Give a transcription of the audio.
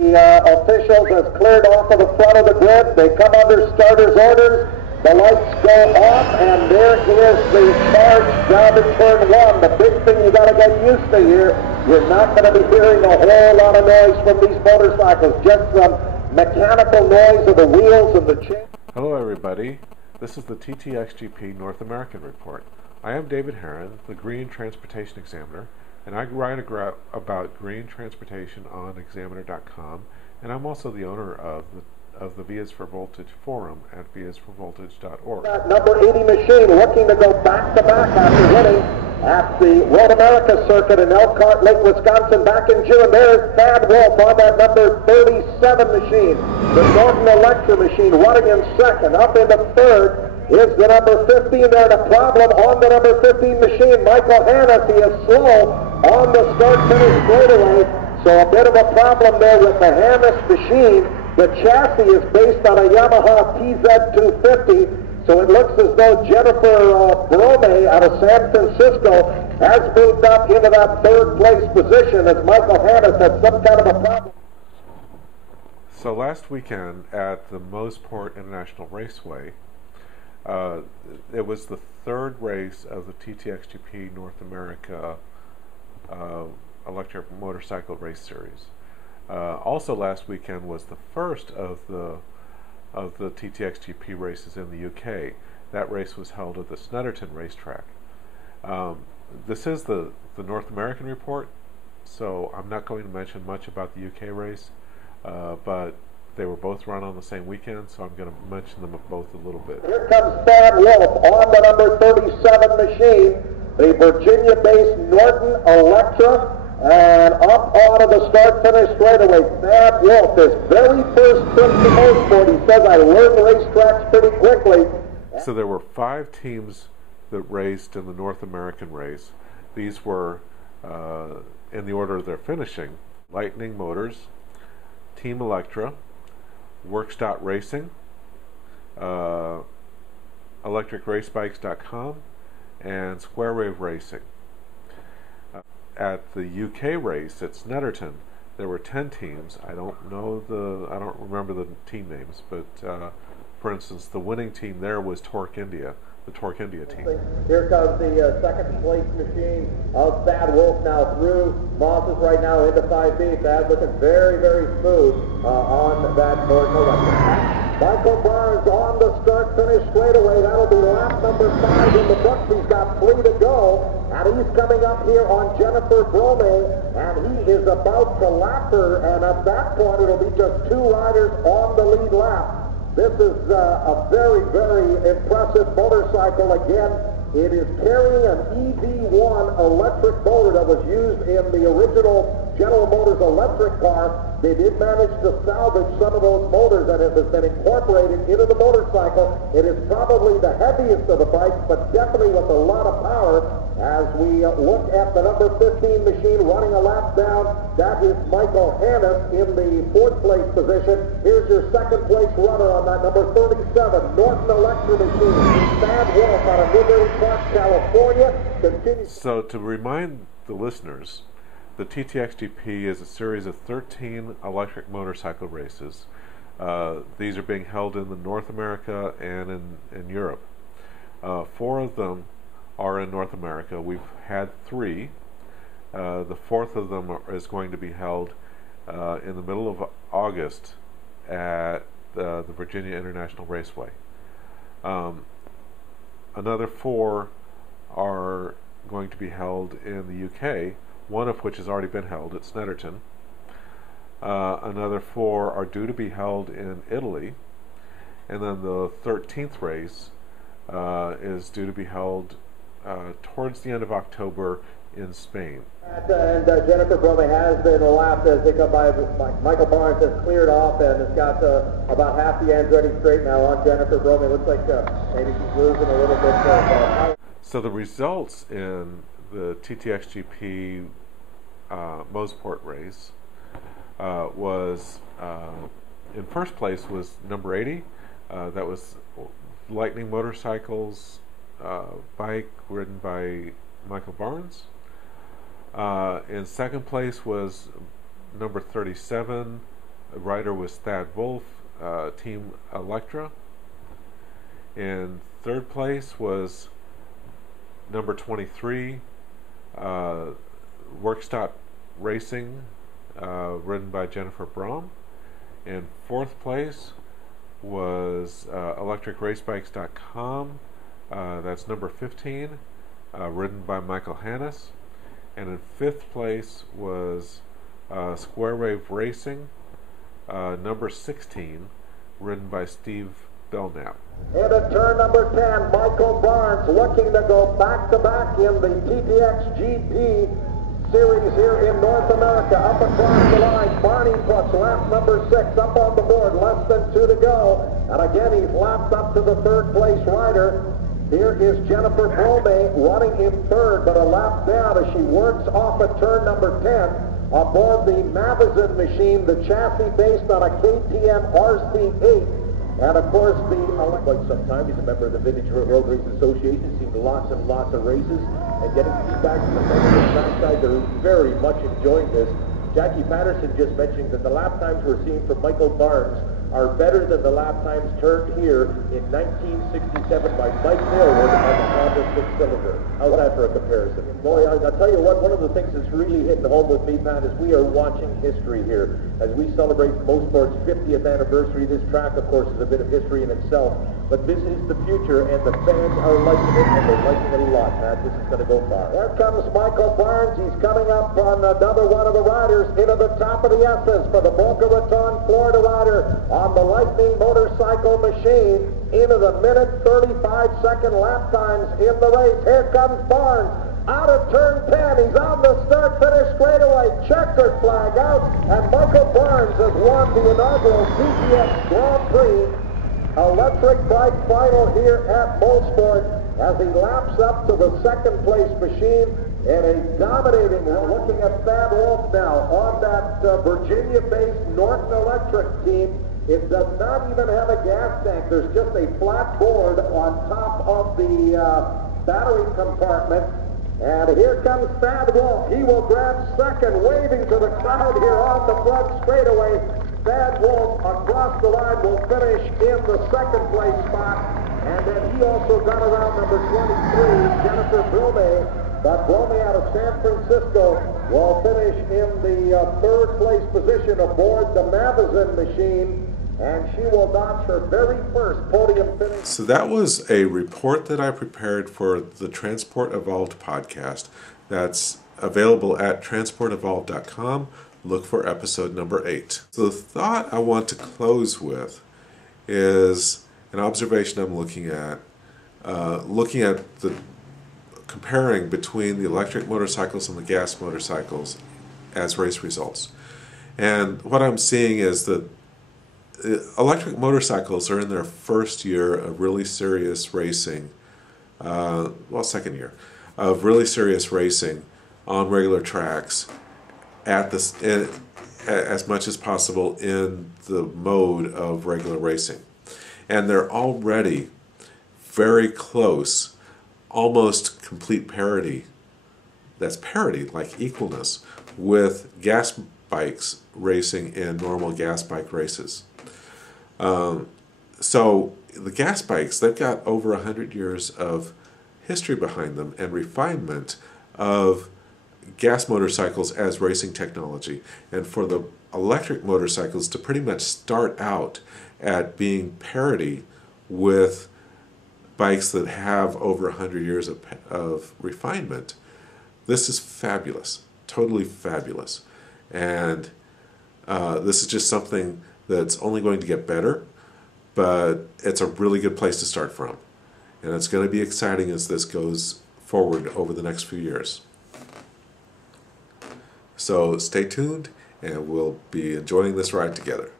The officials have cleared off of the front of the grid. They come under starter's orders. The lights go off, and there is the charge down to turn one. The big thing you got to get used to here, you're not going to be hearing a whole lot of noise from these motorcycles, just some mechanical noise of the wheels and the chain. Hello everybody, this is the TTXGP North American Report. I am David Herron, the Green Transportation Examiner, and I write about green transportation on Examiner.com, and I'm also the owner of the VisForVoltage forum at VisForVoltage.org. That number 80 machine looking to go back-to-back after winning at the Road America circuit in Elkhart Lake, Wisconsin back in June. There's Thad Wolf on that number 37 machine. The Norton Electra machine running in second. Up into third is the number 15 there. The problem on the number 15 machine, Michael Hannes, he is slow on the start-finish straightaway. So a bit of a problem there with the Hannes machine. The chassis is based on a Yamaha TZ250, so it looks as though Jennifer Brome out of San Francisco has moved up into that third place position as Michael Hannes had some kind of a problem. So last weekend at the Mosport International Raceway, it was the third race of the TTXGP North America electric motorcycle race series. Also last weekend was the first of the TTXGP races in the UK. That race was held at the Snetterton racetrack. This is the North American report, so I'm not going to mention much about the UK race, but they were both run on the same weekend, so I'm going to mention them both a little bit. Here comes Thad Wolf on the number 37 machine, the Virginia-based Norton Electra. And up onto the start-finish straightaway, Thad Wolf, his very first trip to Mosport. He says, I learned racetracks pretty quickly. So there were 5 teams that raced in the North American race. These were, in the order of their finishing, Lightning Motors, Team Electra, Workstot Racing, ElectricRacebikes.com, and Square Wave Racing. At the UK race at Snetterton, there were 10 teams. I don't remember the team names, but for instance, the winning team there was Torque India, the Torque India team. Here comes the second place machine of Thad Wolf now through. Moss is right now into 5B. Thad looking very, very smooth on that Norton Electra. Michael Barnes on the start-finish straightaway. That'll be lap number 5 in the books. He's got 3 to go. And he's coming up here on Jennifer Brome, and he is about to lap her, and at that point it'll be just 2 riders on the lead lap. This is a very, very impressive motorcycle. Again, it is carrying an EV1 electric motor that was used in the original General Motors electric car. They did manage to salvage some of those motors, and it has been incorporated into the motorcycle. It is probably the heaviest of the bikes, but definitely with a lot of power. As we look at the number 15 machine running a lap down, that is Michael Hannes in the 4th place position. Here's your 2nd place runner on that number 37, Norton Electra machine. Thad Wolf out of Newbury Park, California. Continues. So to remind the listeners, the TTXGP is a series of 13 electric motorcycle races. These are being held in the North America and in Europe. 4 of them are in North America. We've had 3. The 4th of them is going to be held in the middle of August at the Virginia International Raceway. Another 4 are going to be held in the UK, one of which has already been held at Snetterton. Another 4 are due to be held in Italy, and then the 13th race is due to be held towards the end of October in Spain. And Jennifer Brome has been lapped as they come by. Michael Barnes has cleared off and has got about half the Andretti straight now on Jennifer Brome. It looks like maybe she's losing a little bit of power. So the results in the TTXGP Mosport race was, in first place was number 80. That was Lightning Motorcycles bike ridden by Michael Barnes. In second place was number 37, rider was Thad Wolf, Team Electra. In third place was number 23, Workstop Racing, ridden by Jennifer Brom. In fourth place was electricracebikes.com, that's number 15, ridden by Michael Hannes. And in fifth place was Square Wave Racing, number 16, ridden by Steve Belknap. Into turn number 10, Michael Barnes looking to go back-to-back in the TTXGP series here in North America. Up across the line, Barney puts lap number 6 up on the board, less than 2 to go. And again, he's lapped up to the third place rider. Here is Jennifer Brome running in third, but a lap down as she works off at turn number 10 aboard the Mavizin machine, the chassis based on a KTM RC8. And of course, quite some time, he's a member of the Vintage Road Race Association, seen lots and lots of races, and getting feedback from the fans on the trackside, they're very much enjoying this. Jackie Patterson just mentioned that the lap times we're seeing from Michael Barnes are better than the lap times turned here in 1967 by Mike Millward on the Honda 6-cylinder. How's that for a comparison? Boy, I'll tell you what, one of the things that's really hitting home with me, Pat, is we are watching history here. As we celebrate Mosport's 50th anniversary, this track, of course, is a bit of history in itself. But this is the future, and the fans are liking it, and they're liking it a lot, Pat. This is going to go far. Here comes Michael Barnes. He's coming up on another one of the riders into the top of the S's for the Boca Raton, Florida rider on the Lightning motorcycle machine. Into the minute 35-second lap times in the race. Here comes Barnes. Out of turn 10, he's on the start-finish straightaway, checkered flag out, and Michael Barnes has won the inaugural TTX Grand Prix electric bike final here at Mosport as he laps up to the second place machine in a dominating, looking at Thad Wolf now on that Virginia-based Norton Electric team. It does not even have a gas tank. There's just a flat board on top of the battery compartment. And here comes Thad Wolf. He will grab second, waving to the crowd here on the front straightaway. Thad Wolf across the line will finish in the second place spot. And then he also got around number 23, Jennifer Brome. But Brome out of San Francisco will finish in the third place position aboard the Mavizin machine. And she will notch her very first podium finish. So that was a report that I prepared for the Transport Evolved podcast. That's available at transportevolved.com. Look for episode number 8. So the thought I want to close with is an observation I'm looking at the comparing between the electric motorcycles and the gas motorcycles as race results. And what I'm seeing is that electric motorcycles are in their first year of really serious racing, second year of really serious racing on regular tracks at this as much as possible in the mode of regular racing. And they're already very close, almost complete parity. That's parity, like equalness, with gas bikes racing in normal gas bike races. So the gas bikes, they've got over 100 years of history behind them and refinement of gas motorcycles as racing technology. And for the electric motorcycles to pretty much start out at being parity with bikes that have over 100 years of refinement, this is fabulous, totally fabulous. And this is just something that's only going to get better, but it's a really good place to start from. And it's going to be exciting as this goes forward over the next few years. So stay tuned, and we'll be enjoying this ride together.